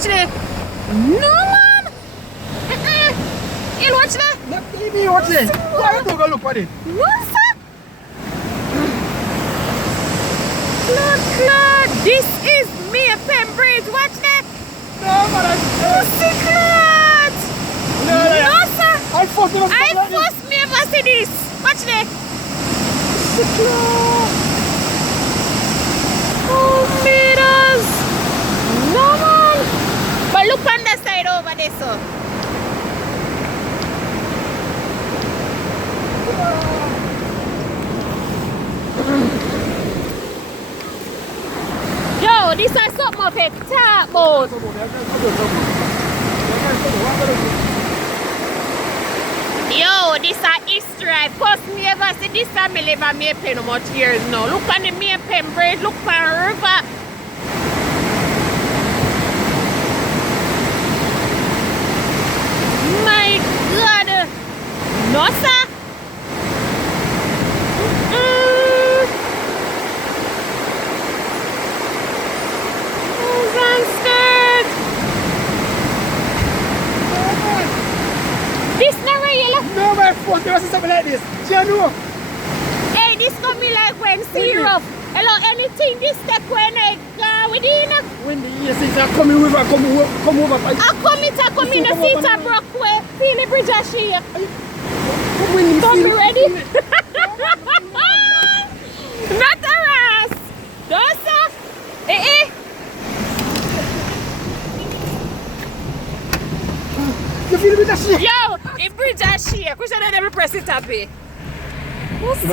Watch there. No man. You watch there. Not baby, watch there. Why don't you go look at it? No sir. Claude, this is me a Pembridge. Watch there. No, man. Pussy Claude. No sir. I first me ever see this. Watch there. Pussy Claude. 2 meters. No man. But look on the side over there, so. Yo, this is something of a talk about. Yo, this is history. First me ever see this time I live on Maypen how much years now. Look on the Maypen bridge, look on the river. My God. No, sir. This never yellow. No, my phone never see something like this. Do you know? Hey, this come me like when syrup. Hello, anything this step when I go within. When the year says I come over. I come in the seat and broke way. Feel the bridge and shake. Don't be ready. Not a ras. Don't sir. Eh. You feel the bridge shake? Yo, the bridge and shake. We should have never press it up here. What's it?